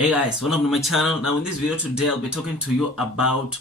Hey guys, welcome to my channel. Now in this video today I'll be talking to you about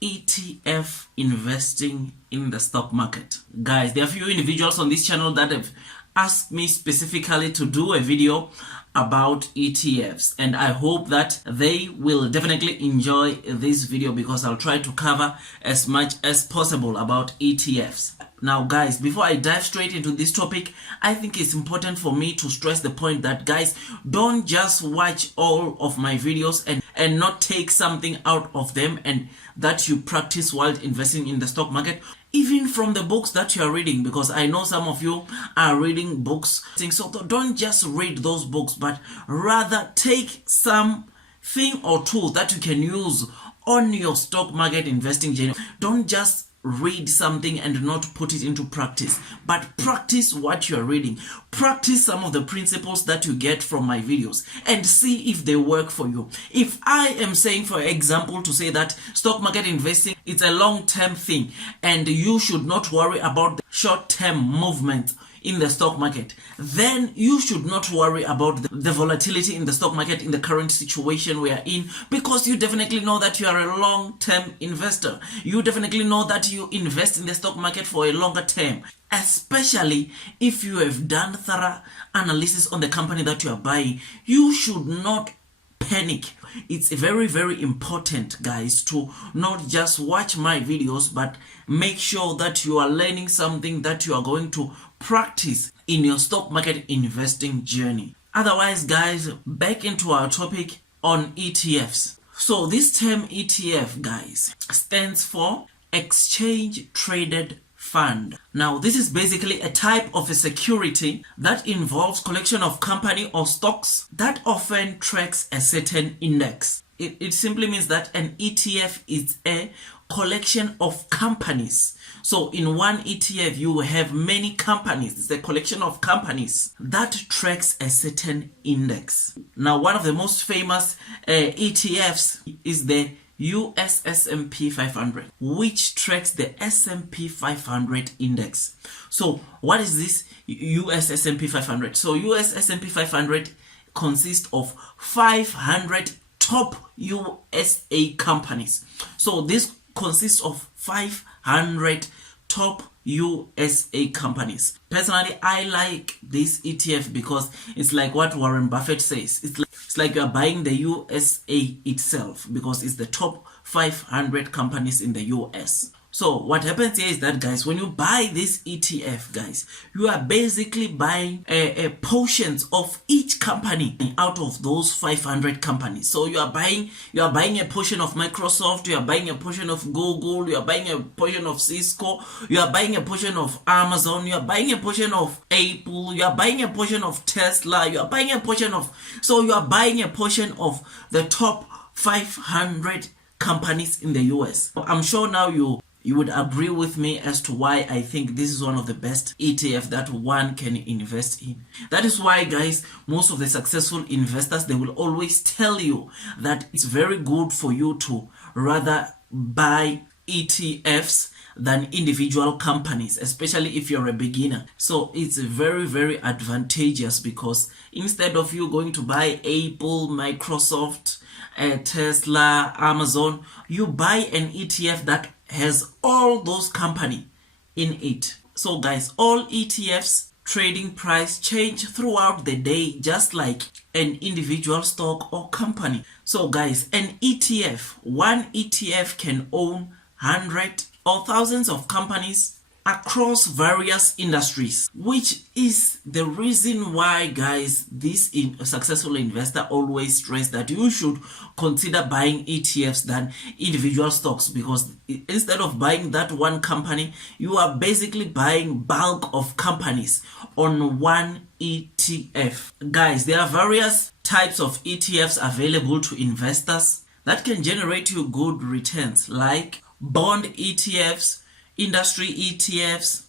ETF investing in the stock market. Guys, there are a few individuals on this channel that have asked me specifically to do a video about ETFs, and I hope that they will definitely enjoy this video because I'll try to cover as much as possible about ETFs. Now guys, before I dive straight into this topic, I think it's important for me to stress the point that guys, don't just watch all of my videos and not take something out of them and that you practice while investing in the stock market, even from the books that you are reading, because I know some of you are reading books. So don't just read those books, but rather take something or two that you can use on your stock market investing journey. Don't just read something and not put it into practice, but practice what you're reading. Practice some of the principles that you get from my videos and see if they work for you. If I am saying, for example, to say that stock market investing it's a long-term thing and you should not worry about the short-term movement in the stock market, then you should not worry about the volatility in the stock market in the current situation we are in, because you definitely know that you are a long-term investor. You definitely know that you invest in the stock market for a longer term, especially if you have done thorough analysis on the company that you are buying. You should not panic. It's very, very important, guys, to not just watch my videos, but make sure that you are learning something that you are going to practice in your stock market investing journey. Otherwise, guys, back into our topic on ETFs. So this term ETF, guys, stands for Exchange Traded Fund. Now this is basically a type of a security that involves collection of company or stocks that often tracks a certain index. It simply means that an ETF is a collection of companies. So in one ETF you have many companies. It's a collection of companies that tracks a certain index. Now one of the most famous ETFs is the US S&P 500, which tracks the S&P 500 index. So what is this US S&P 500? So US S&P 500 consists of 500 top USA companies. So this consists of 500 top USA companies. Personally, I like this ETF because it's like what Warren Buffett says. It's like you're buying the USA itself, because it's the top 500 companies in the US. So what happens here is that, guys, when you buy this ETF, guys, you are basically buying portions of each company out of those 500 companies. So you are buying a portion of Microsoft, you are buying a portion of Google, you are buying a portion of Cisco, you are buying a portion of Amazon, you are buying a portion of Apple, you are buying a portion of Tesla, you are buying a portion of the top 500 companies in the US. I'm sure now you would agree with me as to why I think this is one of the best ETF that one can invest in. That is why, guys, most of the successful investors, they will always tell you that it's very good for you to rather buy ETFs than individual companies, especially if you're a beginner. So it's very, very advantageous, because instead of you going to buy Apple, Microsoft, Tesla, Amazon, you buy an ETF that has all those company in it. So guys, all ETFs trading price change throughout the day, just like an individual stock or company. So guys, one ETF can own 100 or thousands of companies across various industries, which is the reason why, guys, this successful investor always stress that you should consider buying ETFs than individual stocks, because instead of buying that one company, you are basically buying bulk of companies on one ETF. Guys, there are various types of ETFs available to investors that can generate you good returns, like bond ETFs, industry ETFs,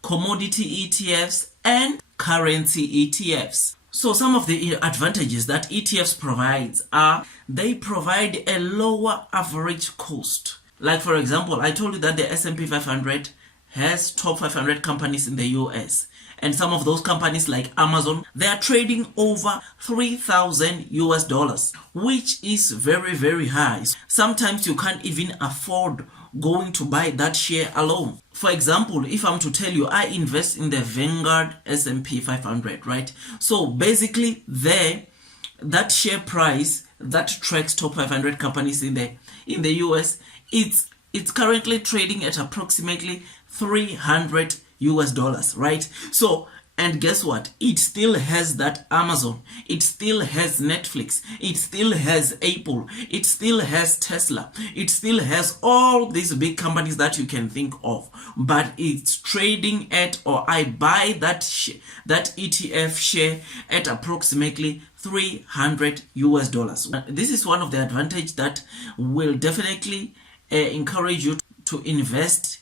commodity ETFs, and currency ETFs. So some of the advantages that ETFs provides are they provide a lower average cost. Like for example, I told you that the S&P 500 has top 500 companies in the US. And some of those companies like Amazon, they are trading over 3,000 US dollars, which is very, very high. Sometimes you can't even afford going to buy that share alone. For example, if I'm to tell you I invest in the Vanguard S&P 500, right? So basically that share price that tracks top 500 companies in the US, it's currently trading at approximately 300 US dollars, right? So, and guess what? It still has that Amazon, it still has Netflix, it still has Apple, it still has Tesla, it still has all these big companies that you can think of, but it's trading at, or I buy that ETF share at approximately 300 US dollars. This is one of the advantages that will definitely encourage you to invest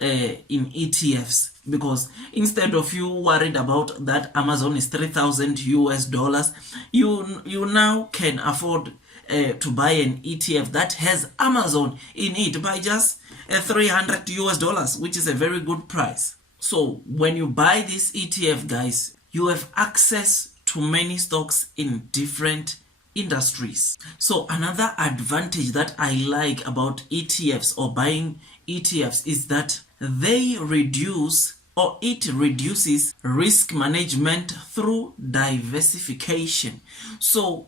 in ETFs, because instead of you worried about that Amazon is 3,000 US dollars, you now can afford to buy an ETF that has Amazon in it by just 300 US dollars, which is a very good price. So when you buy this ETF, guys, you have access to many stocks in different industries. So another advantage that I like about ETFs or buying ETFs is that they reduces risk management through diversification. So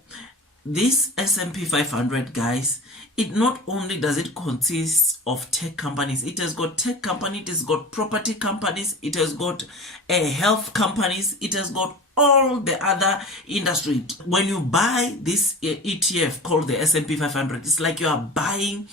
this S&P 500, guys, it not only does it consist of tech companies, it has got tech companies, it has got property companies, it has got health companies, it has got all the other industry. When you buy this ETF called the S&P 500, it's like you are buying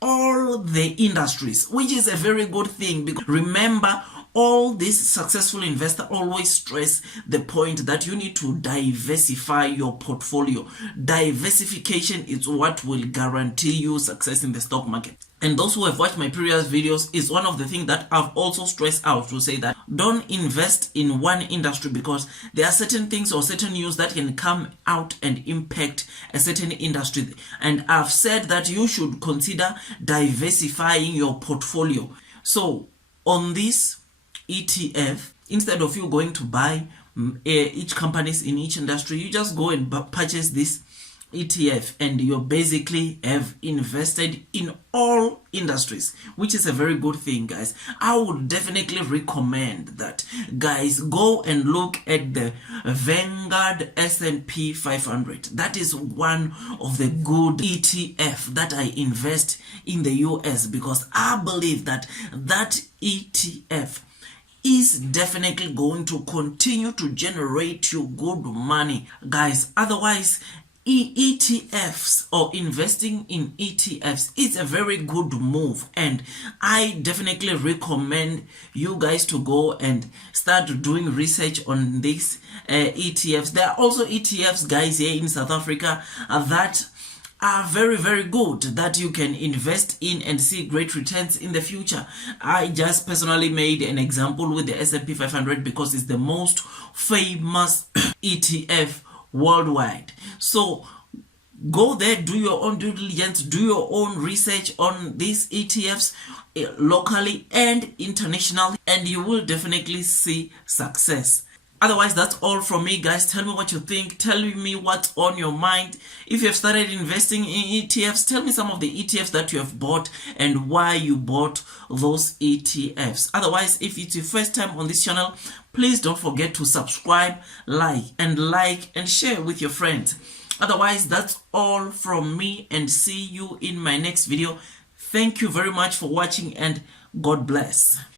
all the industries, which is a very good thing, because remember, all these successful investors always stress the point that you need to diversify your portfolio. Diversification is what will guarantee you success in the stock market. And those who have watched my previous videos, is one of the things that I've also stressed out to say that don't invest in one industry, because there are certain things or certain news that can come out and impact a certain industry. And I've said that you should consider diversifying your portfolio. So on this ETF, instead of you going to buy each companies in each industry, you just go and purchase this ETF, and you basically have invested in all industries, which is a very good thing, guys. I would definitely recommend that, guys, go and look at the Vanguard S&P 500. That is one of the good ETF that I invest in the US, because I believe that that ETF is definitely going to continue to generate you good money, guys. Otherwise, ETFs or investing in ETFs is a very good move, and I definitely recommend you guys to go and start doing research on these ETFs. There are also ETFs, guys, here in South Africa that are very, very good, that you can invest in and see great returns in the future. I just personally made an example with the S&P 500 because it's the most famous ETF worldwide. So go there, do your own due diligence, do your own research on these ETFs locally and internationally, and you will definitely see success. Otherwise, that's all from me, guys. Tell me what you think. Tell me what's on your mind. If you have started investing in ETFs, tell me some of the ETFs that you have bought and why you bought those ETFs. Otherwise, if it's your first time on this channel, please don't forget to subscribe, like and share with your friends. Otherwise, that's all from me, and see you in my next video. Thank you very much for watching, and God bless.